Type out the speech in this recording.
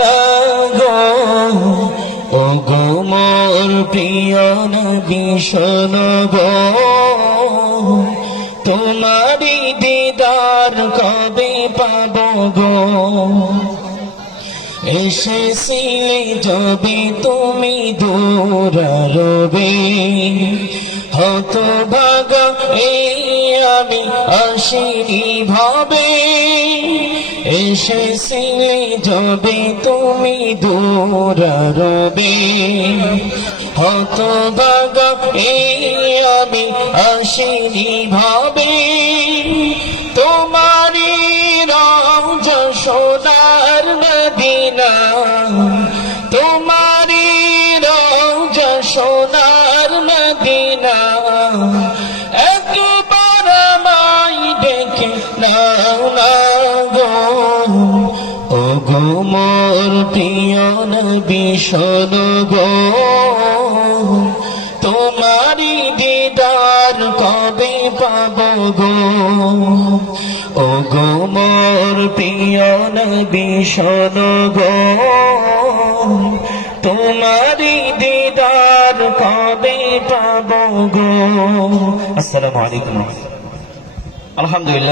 না গো। ও প্রিয় নবী, শোনো গো। তোমারি দিদার কবে পাব গো? এসেছিলে যবে তুমি দূর রবে হত ভাগা এই আমি আসিনি ভাবে। এসেছিলে যবে তুমি দূর রবে হত এই আমি আসিনি ভাবে। তোমারি রওজ সোনার মদিনা তোমারি রওজ সোনার মদিনা। একবার মাই নাও না ও গো মোর প্রিয় নবী শোনো গো তোমারি দিদার কবে পাব গো? ও গো মোর প্রিয় নবী গো তোমারি দিদার কবে পাব গো? আসসালামু আলাইকুম। আলহামদুলিল্লাহ।